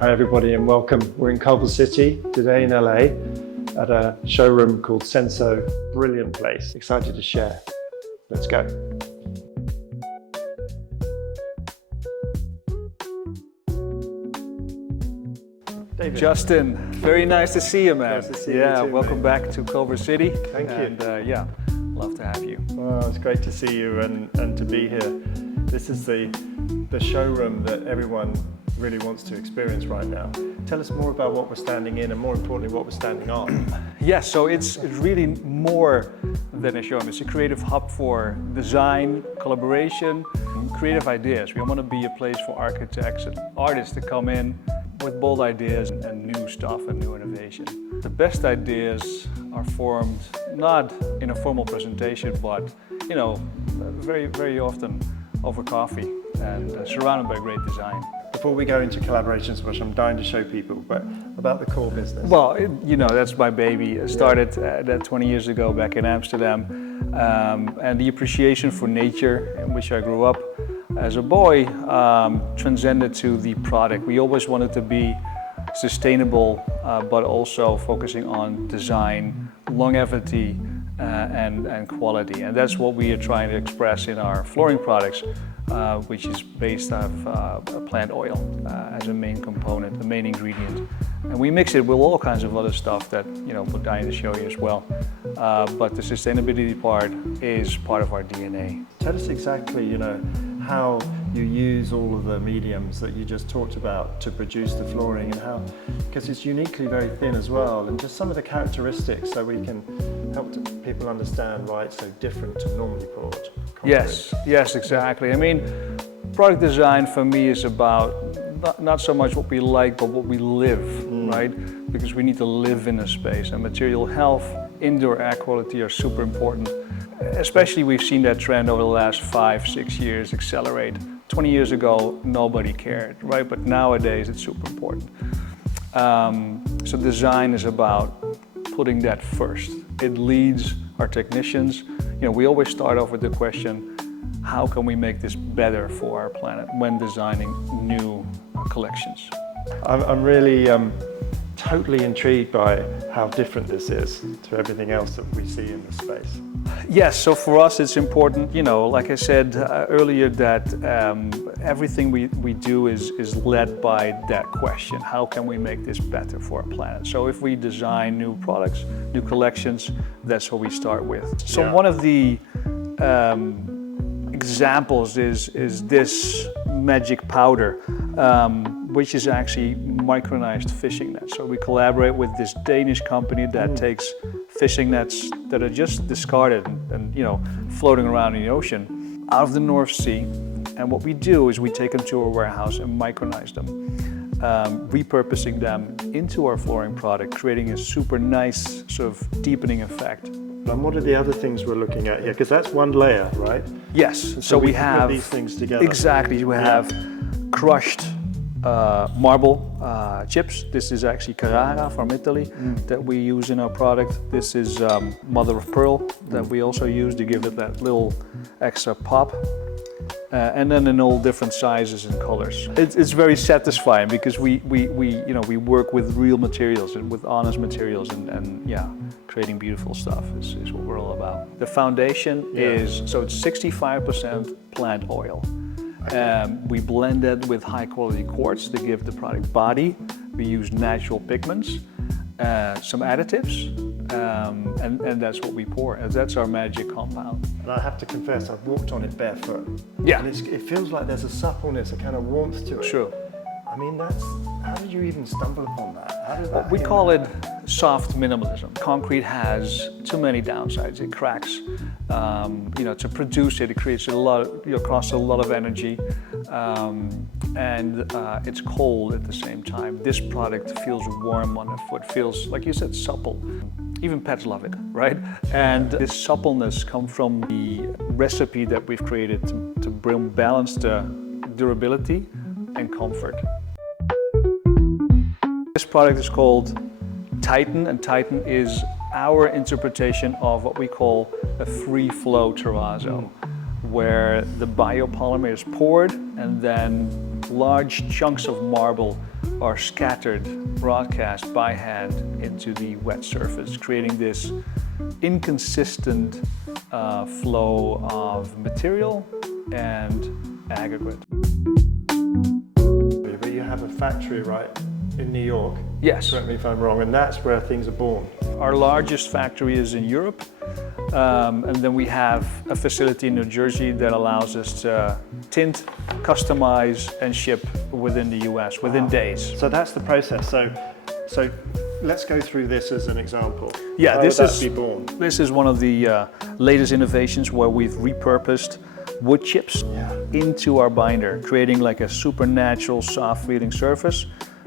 Hi everybody and welcome. We're in Culver City today in LA at a showroom called Senso. Brilliant place. Excited to share. Let's go. David. Justin, very nice to see you, man. Nice to see you too, welcome mate. back to Culver City. Thank you. And love to have you. Well, it's great to see you and to be here. This is the showroom that everyone really wants to experience right now. Tell us more about what we're standing in and more importantly what we're standing on. Yes, so it's really more than a showroom. It's a creative hub for design, collaboration, creative ideas. We want to be a place for architects and artists to come in with bold ideas and new stuff and new innovation. The best ideas are formed not in a formal presentation, but very, very often over coffee and surrounded by great design. Before we go into collaborations, which I'm dying to show people, but about the core business. Well, that's my baby. I started that 20 years ago back in Amsterdam, and the appreciation for nature in which I grew up as a boy transcended to the product. We always wanted to be sustainable, but also focusing on design, longevity, and quality. And that's what we are trying to express in our flooring products, which is based off plant oil as a main component, the main ingredient. And we mix it with all kinds of other stuff that we're dying to show you as well. But the sustainability part is part of our DNA. Tell us exactly, how you use all of the mediums that you just talked about to produce the flooring and how, because it's uniquely very thin as well, and just some of the characteristics so we can help people understand why it's so different to normally poured concrete. Yes, exactly. I mean, product design for me is about not so much what we like, but what we live, right? Because we need to live in a space, and material health, indoor air quality are super important. Especially we've seen that trend over the last 5-6 years accelerate. 20 years ago, nobody cared, right? But nowadays it's super important. So design is about putting that first. It leads our technicians. We always start off with the question, how can we make this better for our planet when designing new collections? I'm really totally intrigued by how different this is to everything else that we see in the space. Yes, so for us it's important, like I said earlier, that everything we do is led by that question. How can we make this better for our planet? So if we design new products, new collections, that's what we start with. So one of the examples is this magic powder, which is actually micronized fishing nets. So we collaborate with this Danish company that takes fishing nets that are just discarded and floating around in the ocean out of the North Sea. And what we do is we take them to our warehouse and micronize them, repurposing them into our flooring product, creating a super nice sort of deepening effect. And what are the other things we're looking at here? Because that's one layer, right? Yes, so we have put these things together. Exactly, we have crushed marble chips. This is actually Carrara from Italy that we use in our product. This is mother of pearl that we also use to give it that little extra pop. And then in all different sizes and colors. It's very satisfying because we work with real materials and with honest materials and creating beautiful stuff is what we're all about. The foundation is, so it's 65% plant oil. We blend it with high quality quartz to give the product body. We use natural pigments, some additives, and that's what we pour. And that's our magic compound. And I have to confess, I've walked on it barefoot. Yeah. And it feels like there's a suppleness, a kind of warmth to it. Sure. I mean, how did you even stumble upon that? How did that We call it soft minimalism. Concrete has too many downsides. It cracks. To produce it, it creates costs a lot of energy, and it's cold at the same time. This product feels warm on the foot, feels, like you said, supple. Even pets love it, right? And this suppleness comes from the recipe that we've created to bring balance to durability and comfort. This product is called Titan, and Titan is our interpretation of what we call a free flow terrazzo, where the biopolymer is poured and then large chunks of marble are scattered, broadcast by hand into the wet surface, creating this inconsistent flow of material and aggregate. But you have a factory, right, in New York? Yes. Correct me if I'm wrong, and that's where things are born. Our largest factory is in Europe, and then we have a facility in New Jersey that allows us to tint, customize, and ship within the US, within days. So that's the process. So let's go through this as an example. Yeah, How this would that is be born? This is one of the latest innovations where we've repurposed wood chips into our binder, creating like a supernatural soft feeling surface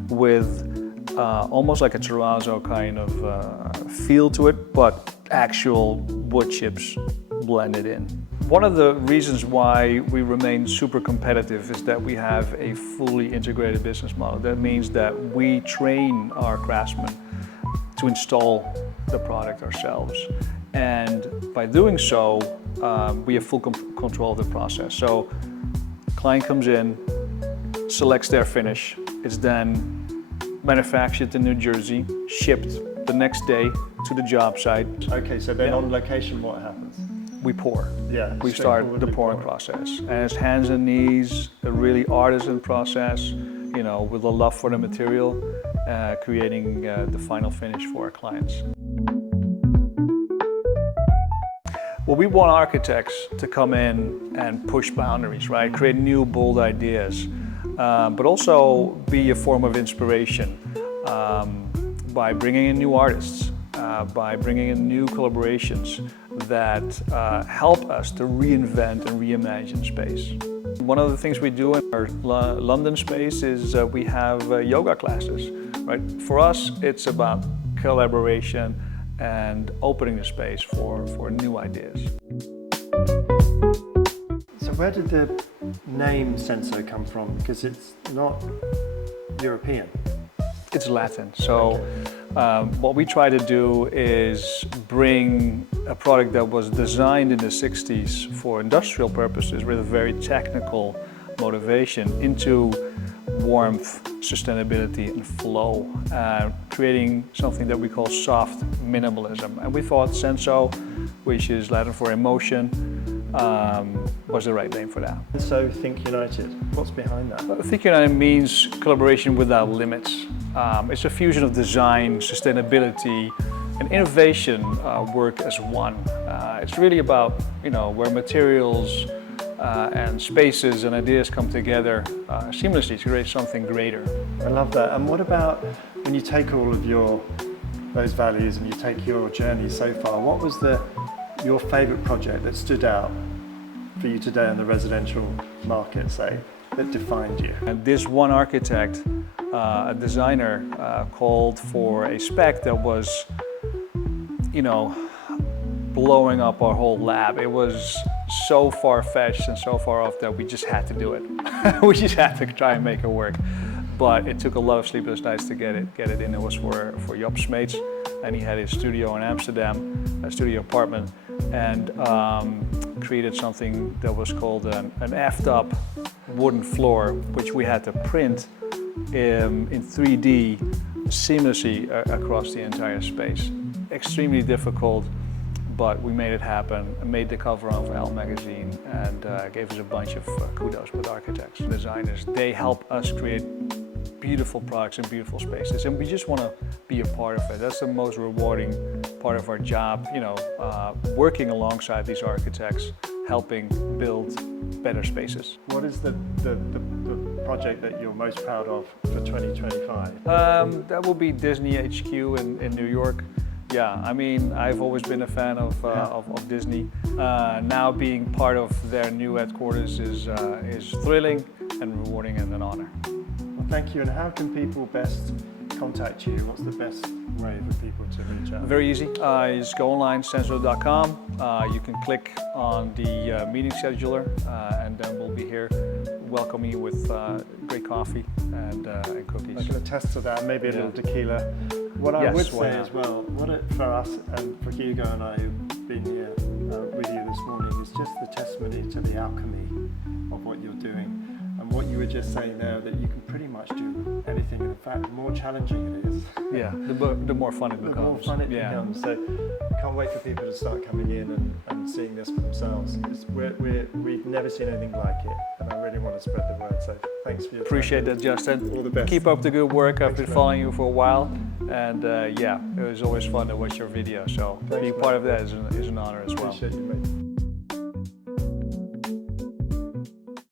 with almost like a terrazzo kind of feel to it, but actual wood chips blended in. One of the reasons why we remain super competitive is that we have a fully integrated business model. That means that we train our craftsmen to install the product ourselves. And by doing so, we have full control of the process. So client comes in, selects their finish. It's then manufactured in New Jersey, shipped the next day to the job site. Okay, so then on location, what happens? We pour. Yeah, We start the pouring process. And it's hands and knees, a really artisan process, you know, with a love for the material, creating the final finish for our clients. Well, we want architects to come in and push boundaries, right? Create new, bold ideas, but also be a form of inspiration by bringing in new artists, by bringing in new collaborations that help us to reinvent and reimagine space. One of the things we do in our London space is we have yoga classes, right? For us, it's about collaboration and opening the space for new ideas. So where did the name Senso come from? Because it's not European. It's Latin. So what we try to do is bring a product that was designed in the 60s for industrial purposes with a very technical motivation into warmth, sustainability, and flow, creating something that we call soft minimalism. And we thought Senso, which is Latin for emotion, was the right name for that. So Think United, what's behind that? Think United means collaboration without limits. It's a fusion of design, sustainability, and innovation work as one. It's really about, you know, where materials and spaces and ideas come together seamlessly to create something greater. I love that. And what about when you take all of those values and you take your journey so far, what was your favorite project that stood out for you today in the residential market, say, that defined you? And this one architect, a designer, called for a spec that was, you know, blowing up our whole lab. It was so far-fetched and so far off that we just had to do it. We just had to try and make it work. But it took a lot of sleepless nights to get it in. It was for Job Smeets, and he had his studio in Amsterdam, a studio apartment, and created something that was called an effed up wooden floor, which we had to print in 3D seamlessly across the entire space. Extremely difficult, but we made it happen, made the cover of Elle magazine, and gave us a bunch of kudos with architects and designers. They help us create beautiful products and beautiful spaces, and we just want to be a part of it. That's the most rewarding part of our job, you know, working alongside these architects, helping build better spaces. What is the project that you're most proud of for 2025? That will be Disney HQ in New York. Yeah, I mean, I've always been a fan of Disney. Now being part of their new headquarters is thrilling and rewarding and an honor. Well, thank you. And how can people best contact you? What's the best way for people to reach out? Very easy. Just go online, senso.com. You can click on the meeting scheduler, and then we'll be here welcoming you with great coffee and cookies. I can attest to that, maybe a little tequila. What I would say as well, for us and for Hugo and I who've been here with you this morning, is just the testimony to the alchemy of what you're doing and what you were just saying there, that you can pretty much do anything. In fact, the more challenging it is, Yeah, the more fun it the becomes. more fun it Yeah. becomes. So I can't wait for people to start coming in and seeing this for themselves. We've never seen anything like it, and I really want to spread the word. So thanks for your Appreciate time. that, Justin. All the best. Keep up the good work. I've Thanks, been man. following you for a while, and yeah, it was always fun to watch your videos. So Thanks, being man. part of that is an honor as well. Appreciate you, mate.